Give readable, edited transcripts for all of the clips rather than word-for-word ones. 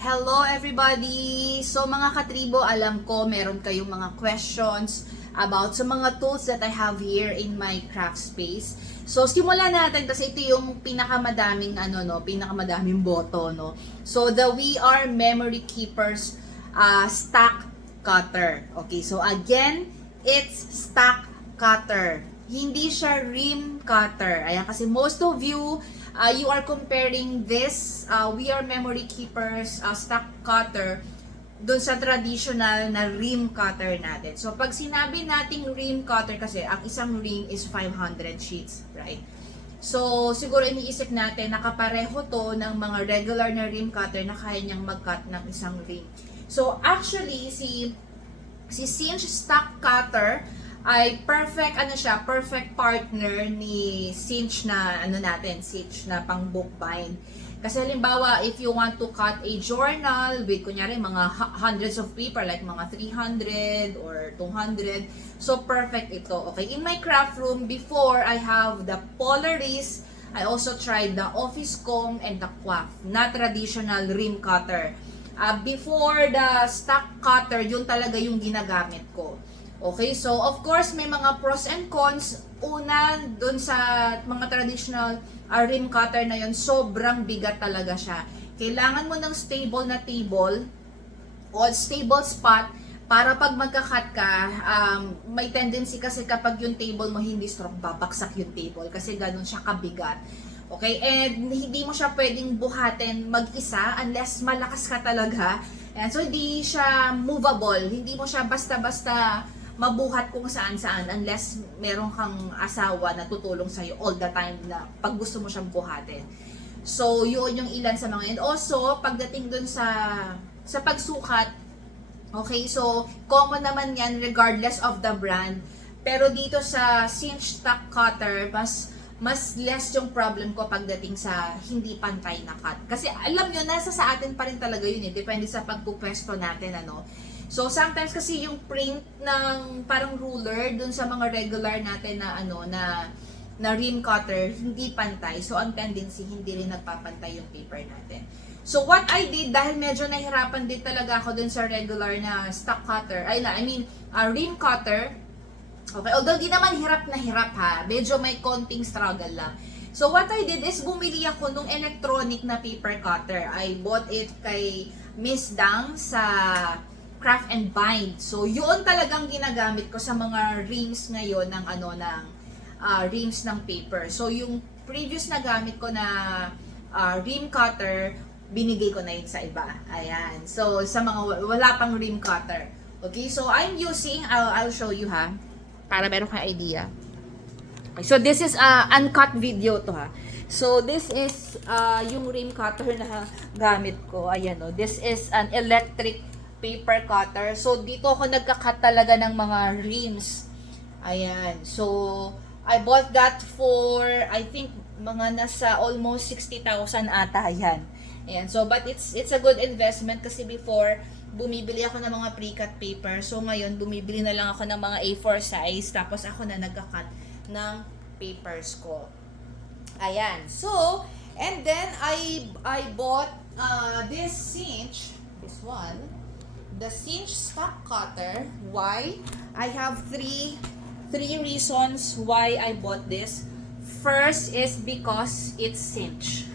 Hello everybody! So mga katribo, alam ko meron kayong mga questions about sa mga tools that I have here in my craft space. So simulan natin kasi ito yung pinakamadaming pinakamadaming boto, no. So the We Are Memory Keepers stack cutter. Okay, so again, it's stack cutter. Hindi siya rim cutter. Ayan, kasi most of you you are comparing this We Are Memory Keepers stack cutter dun sa traditional na rim cutter natin. So pag sinabi nating rim cutter kasi, ang isang rim is 500 sheets, right? So siguro iniisip natin nakapareho to ng mga regular na rim cutter na kaya niyang mag-cut ng isang rim. So actually si Cinch stack cutter ay perfect perfect partner ni Cinch na Cinch na pang bookbind. Kasi halimbawa, if you want to cut a journal with kunyari mga hundreds of paper like mga 300 or 200, so perfect ito. Okay, in my craft room before, I have the Polaris. I also tried the Office Comb and the Quaff, na traditional rim cutter. Before the stack cutter, yun talaga yung ginagamit ko. Okay, so of course may mga pros and cons. Una, dun sa mga traditional rim cutter na yun, sobrang bigat talaga siya. Kailangan mo ng stable na table o stable spot para pag magka-cut ka, may tendency kasi kapag yung table mo hindi strong, babaksak yung table kasi ganun siya kabigat. Okay, and hindi mo siya pwedeng buhatin mag-isa unless malakas ka talaga. And so hindi siya movable, hindi mo siya basta-basta mabuhat kung saan-saan unless meron kang asawa na tutulong sa'yo all the time na pag gusto mo siyang buhatin. So, yun yung ilan sa mga. And also, pagdating dun sa pagsukat, okay, so common naman yan regardless of the brand. Pero dito sa Cinch stack cutter, mas less yung problem ko pagdating sa hindi pantay na cut. Kasi alam nyo, nasa sa atin pa rin talaga yun eh. Depende sa pagpupwesto natin, So, sometimes kasi yung print ng parang ruler dun sa mga regular natin na rim cutter, hindi pantay. So, ang tendency, hindi rin nagpapantay yung paper natin. So, what I did, dahil medyo nahirapan din talaga ako dun sa regular na stock cutter, rim cutter. Okay, although di naman hirap na hirap ha, medyo may konting struggle lang. So, what I did is bumili ako nung electronic na paper cutter. I bought it kay Miss Dang sa Craft and Bind. So, yun talagang ginagamit ko sa mga rings ngayon ng rings ng paper. So, yung previous na gamit ko na rim cutter, binigay ko na yun sa iba. Ayan. So, sa mga wala pang rim cutter. Okay, so I'm using, I'll show you ha, para meron kang idea. Okay, so this is uncut video to ha. So, this is yung rim cutter na gamit ko. Ayan o. This is an electric paper cutter. So, dito ako nagka-cut talaga ng mga rims. Ayan. So, I bought that for, I think, mga nasa almost 60,000 ata yan. Ayan. So, but it's a good investment kasi before, bumibili ako ng mga pre-cut paper. So, ngayon, bumibili na lang ako ng mga A4 size. Tapos, ako na nagka-cut ng papers ko. Ayan. So, and then, I bought this Cinch, this one, the Cinch stock cutter. Why? I have three reasons why I bought this. First is because it's Cinch.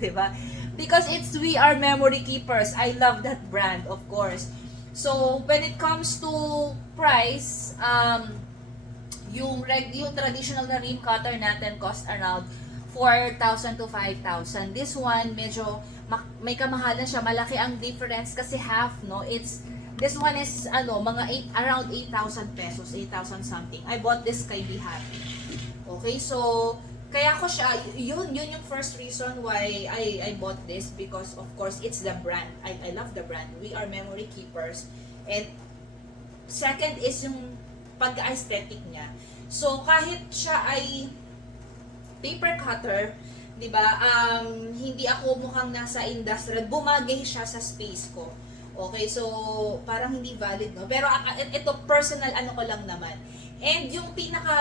Diba? Because it's We Are Memory Keepers. I love that brand, of course. So, when it comes to price, yung traditional na rim cutter natin cost around 4,000 to 5,000. This one, medyo may kamahalan siya. Malaki ang difference kasi half, no? This one is, around 8,000 pesos, 8,000 something. I bought this kay Be Happy. Okay, so, kaya ko siya, yun yung first reason why I bought this because, of course, it's the brand. I love the brand. We Are Memory Keepers. And, second is yung pag-aesthetic niya. So, kahit siya ay paper cutter, di ba, hindi ako mukhang nasa industrial, bumagay siya sa space ko. Okay, so, parang hindi valid, no? Pero, ito, personal, ko lang naman. And yung pinaka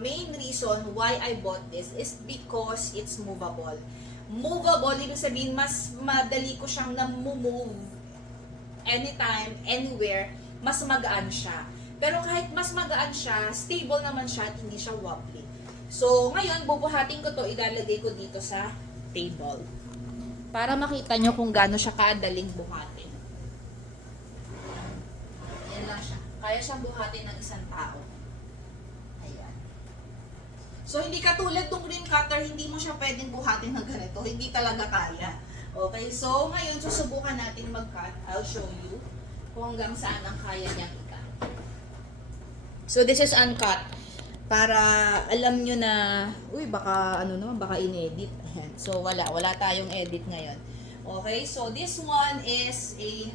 main reason why I bought this is because it's movable. movable, ibig sabihin mas madali ko siyang na-move anytime, anywhere, mas magaan siya. Pero kahit mas magaan siya, stable naman siya at hindi siya wobbly. So, ngayon, bubuhatin ko to, ilalagay ko dito sa table. Para makita nyo kung gaano siya kadaling buhatin. Ayan lang siya. Kaya siyang buhatin ng isang tao. Ayan. So, hindi katulad ng green cutter, hindi mo siya pwedeng buhatin ng ganito. Hindi talaga kaya. Okay, so ngayon susubukan natin mag-cut. I'll show you kung hanggang saan ang kaya niyang i-cut. So, this is uncut. Para alam nyo na, uy, baka ano naman, baka in-edit. Ayan. So, wala tayong edit ngayon. Okay, so this one is a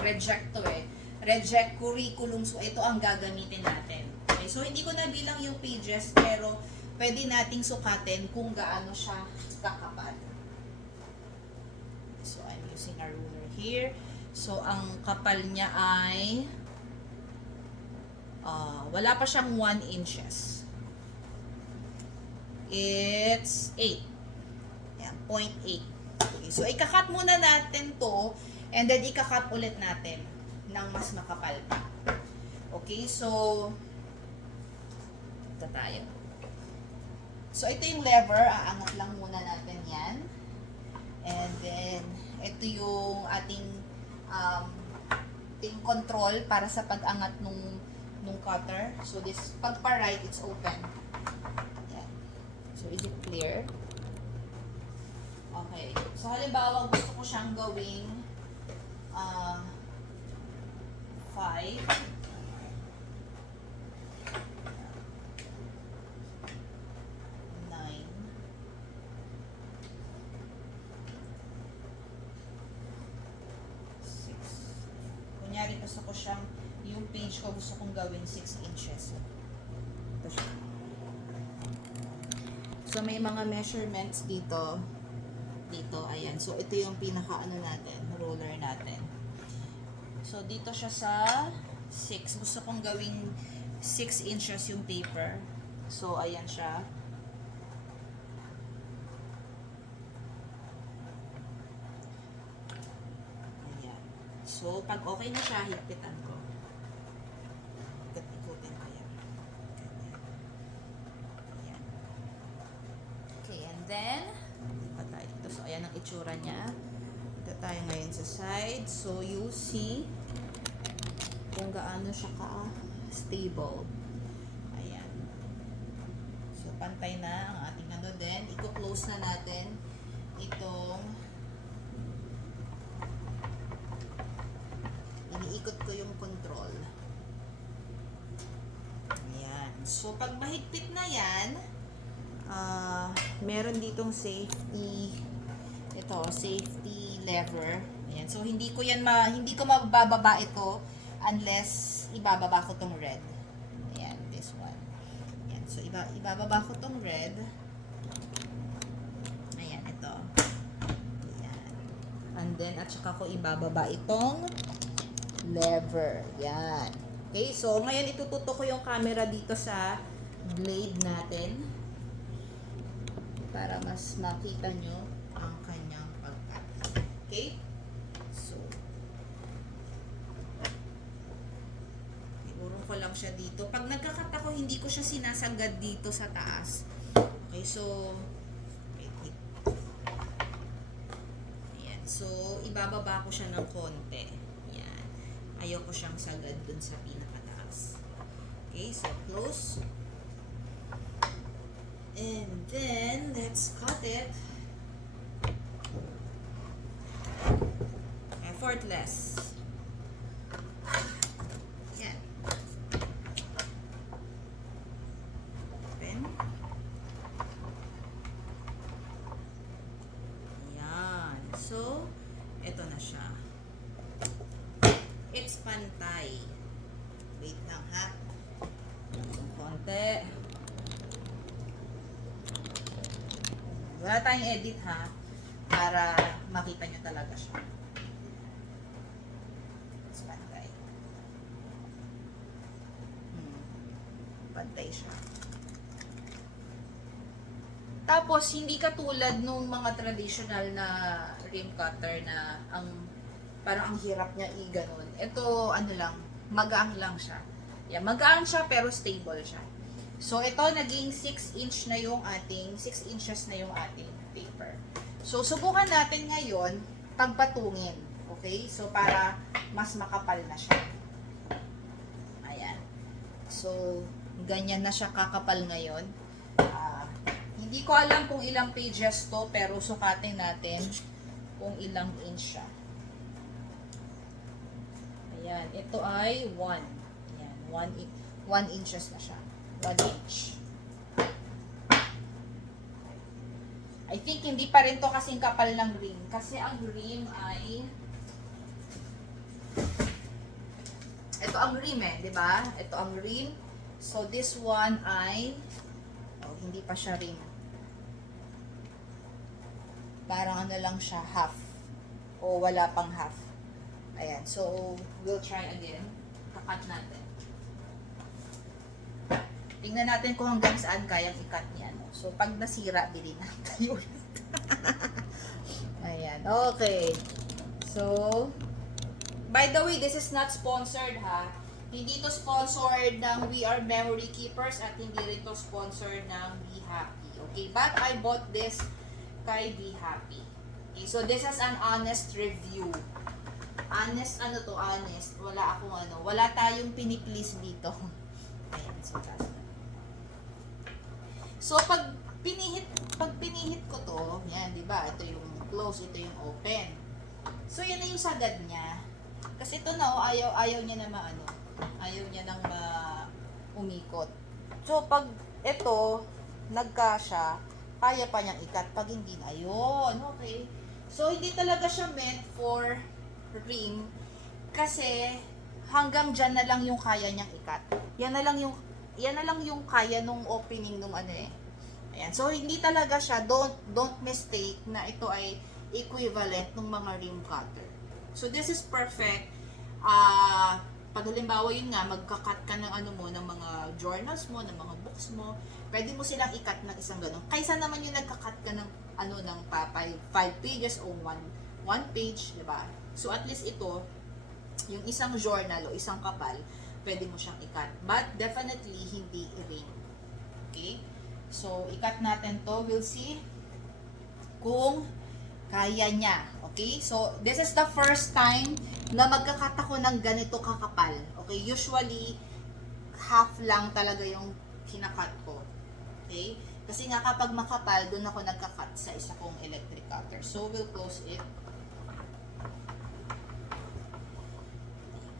reject to eh. Reject curriculum. So, ito ang gagamitin natin. Okay, so hindi ko na bilang yung pages, pero pwede nating sukatin kung gaano siya kakapal. So, I'm using a ruler here. So, ang kapal niya ay wala pa siyang 1 inches. It's 8. Yan, 0.8. Okay, so, ikakat muna natin to and then ikakat ulit natin ng mas makapal pa. Okay, so ito tayo. So, ito yung lever. Aangat lang muna natin yan. And then, ito yung ating control para sa pag-angat nung cutter. So, this, pag pa-right, it's open. Yan. So, is it clear? Okay. So, halimbawa, gusto ko siyang gawing 5. Kunyari, gusto ko siyang, yung page ko gusto kong gawin 6 inches. Ito siya. So, may mga measurements dito. Dito, ayan. So, ito yung pinaka-ano natin, roller natin. So, dito siya sa 6. Gusto kong gawing 6 inches yung paper. So, ayan siya. So, pag okay na siya, higpitan ko. Ikutin ko yan. Ayan. Okay, and then, dito tayo dito. So, ayan ang itsura niya. Dito tayo ngayon sa side. So, you see kung gaano siya ka-stable. Ayan. So, pantay na ang ating ano din. I-close na natin itong iniikot ko yung control. Ayan. So, pag mahigpit na yan, meron ditong safety, safety lever. Ayan. So, hindi ko mabababa ito unless ibababa ko tong red. Ayan, this one. Ayan. So, ibababa ko tong red. Ayan, ito. Ayan. And then, at saka ko ibababa itong lever. Yan. Okay, so ngayon itututok ko yung camera dito sa blade natin para mas makita nyo ang kanyang pag-cut. Okay? So, iurong ko lang siya dito. Pag nagkakat ako, hindi ko siya sinasagad dito sa taas. Okay, so wait. Ayan. So, ibababa ko siya ng konti. Ayoko siyang sagad dun sa pinakataas. Okay, so close. And then, let's cut it. Effortless. Yan. Open. Yan. So, ito na siya. It's pantay. Wait lang ha. Yung konti. Wala tayong edit ha. Para makita nyo talaga siya. It's pantay. Pantay siya. Tapos, hindi katulad nung mga traditional na rim cutter na parang ang hirap niya i-ganon. Ito, ano lang, magaan lang siya. Yeah, magaan siya pero stable siya. So, ito, naging 6 inches na yung ating paper. So, subukan natin ngayon, pagpatungin. Okay? So, para mas makapal na siya. Ayan. So, ganyan na siya kakapal ngayon. Hindi ko alam kung ilang pages to, pero sukatin natin kung ilang inch siya. Ayan, ito ay 1. Ayan, 1 inches na siya. 1 inch. I think hindi pa rin to kasing kapal ng rim. Kasi ang rim ay... Ito ang rim di ba? Ito ang rim. So, this one ay... Oh, hindi pa siya rim. Parang ano lang siya, half. O wala pang half. Ayan. So, we'll try again. Kakat natin. Tingnan natin kung hanggang saan kayang i-cut niya. No? So, pag nasira, bilhin natin ulit. Ayan. Okay. So, by the way, this is not sponsored ha. Hindi to sponsored ng We Are Memory Keepers at hindi rin to sponsored ng Be Happy. Okay? But I bought this kay Be Happy. Okay, so this is an honest review. Honest, honest. Wala tayong piniplease dito. Ayan, so pag pinihit ko to, yan, di ba? Ito yung close, ito yung open. So yan na yung sagad niya. Kasi ito na, ayaw niya na ayaw niya nang umikot. So pag ito, nagkasya, kaya pa niyang ikat pag hindi na. Ayun, okay. So, hindi talaga siya meant for rim kasi hanggang dyan na lang yung kaya niyang ikat. Yan na lang yung kaya nung opening nung Ayan. So, hindi talaga siya, don't mistake na ito ay equivalent ng mga rim cutter. So, this is perfect. Pag halimbawa yun nga, magka-cut ka ng ng mga journals mo, ng mga books mo, pwede mo silang i-cut ng isang ganun. Kaysa naman yung nagka-cut ka ng ng 5 pages o 1 page, di ba? So at least ito, yung isang journal o isang kapal, pwede mo siyang i-cut. But definitely hindi i-ring. Okay? So i-cut natin to. We'll see kung kaya niya. Okay? So this is the first time na magka-cut ako ng ganito kakapal. Okay? Usually half lang talaga yung kinakat ko. Okay? Kasi nga kapag makapal, doon ako nagka-cut sa isa kong electric cutter. So, we'll close it.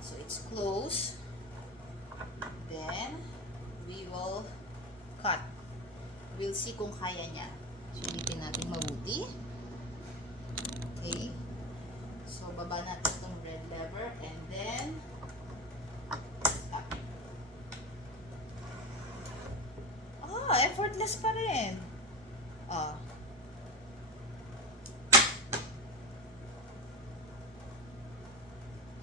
So, it's closed. Then, we will cut. We'll see kung kaya niya. Sulitin natin mabuti. Okay? So, baba natin itong red lever and then stop. Effortless pa rin.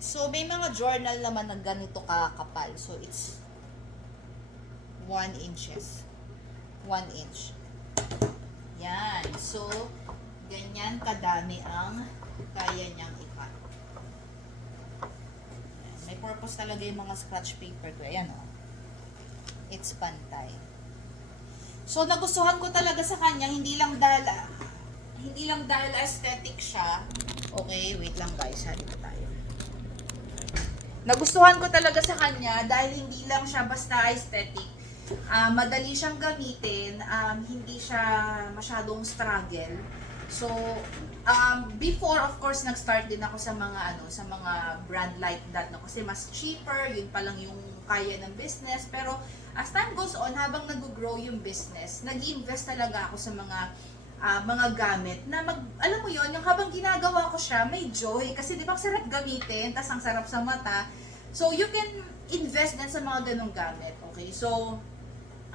So, may mga journal naman na ganito kakapal. So, it's 1 inches. 1 inch. Yan. So, ganyan kadami ang kaya niyang i-cut. May purpose talaga yung mga scratch paper ko. Ayan It's pantay. So, nagustuhan ko talaga sa kanya, hindi lang dahil aesthetic siya. Okay, wait lang guys, dito tayo. Nagustuhan ko talaga sa kanya dahil hindi lang siya basta aesthetic. Madali siyang gamitin, hindi siya masyadong struggle. So, before of course nag-start din ako sa mga brand like that kasi mas cheaper, yun pa lang yung kaya ng business. Pero as time goes on, habang nag-grow yung business, nag-invest talaga ako sa mga gamit na alam mo yon, yung habang ginagawa ko siya, may joy kasi di ba sarap gamitin, tas ang sarap sa mata. So you can invest din sa mga ganong gamit. Okay? So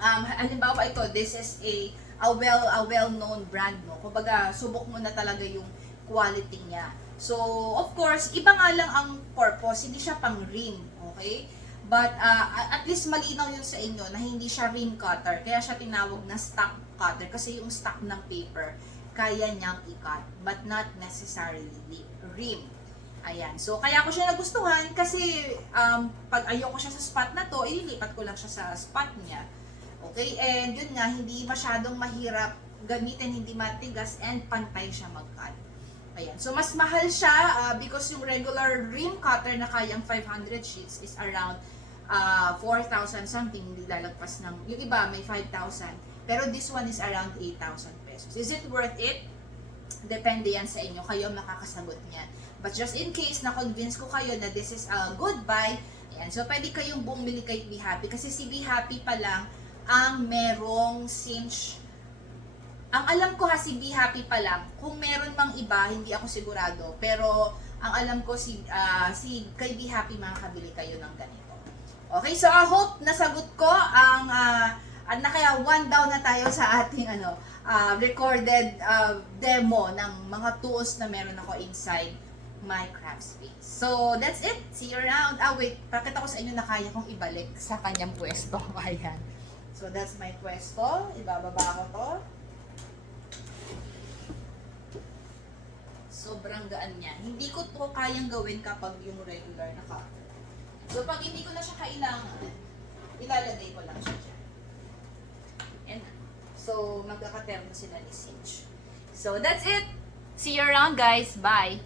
halimbawa ito, this is a well-known brand, no? Kumbaga, subok mo na talaga yung quality niya. So, of course, iba nga lang ang purpose, hindi siya pang ring, okay? But, at least malinaw yun sa inyo na hindi siya ring cutter, kaya siya tinawag na stock cutter kasi yung stock ng paper kaya niyang i-cut but not necessarily rim. Ayan. So, kaya ko siya nagustuhan kasi pag ayoko siya sa spot na to, ililipat ko lang siya sa spot niya. Okay? And yun nga, hindi masyadong mahirap gamitin, hindi matigas, and pantay siya mag-cut. Ayan. So, mas mahal siya because yung regular rim cutter na kayang 500 sheets is around 4,000 something, hindi lalagpas ng, yung iba may 5,000. Pero this one is around 8,000 pesos. Is it worth it? Depende yan sa inyo. Kayo makakasagot niyan. But just in case na-convince ko kayo na this is a good buy, ayan, so pwede kayong bumili kay Be Happy. Kasi si Be Happy pa lang ang merong cinch. Ang alam ko si Be Happy pa lang. Kung meron mang iba, hindi ako sigurado. Pero ang alam ko si kay Be Happy makakabili kayo ng ganito. Okay, so I hope nasagot ko ang kaya 1 down na tayo sa ating recorded demo ng mga tools na meron ako inside my craft space. So, that's it. See you around. Wait. Pakita ko sa inyo na kaya kong ibalik sa kanyang pwesto. Ayan. So, that's my pwesto. Ibababa ko to. Sobrang gaan niya. Hindi ko to kayang gawin kapag yung regular na cutter. So, pag hindi ko na siya kailangan, ilalagay ko lang siya dyan. Ayan. So, magkakaterno sila ni Cinch. So, that's it. See you around, guys. Bye!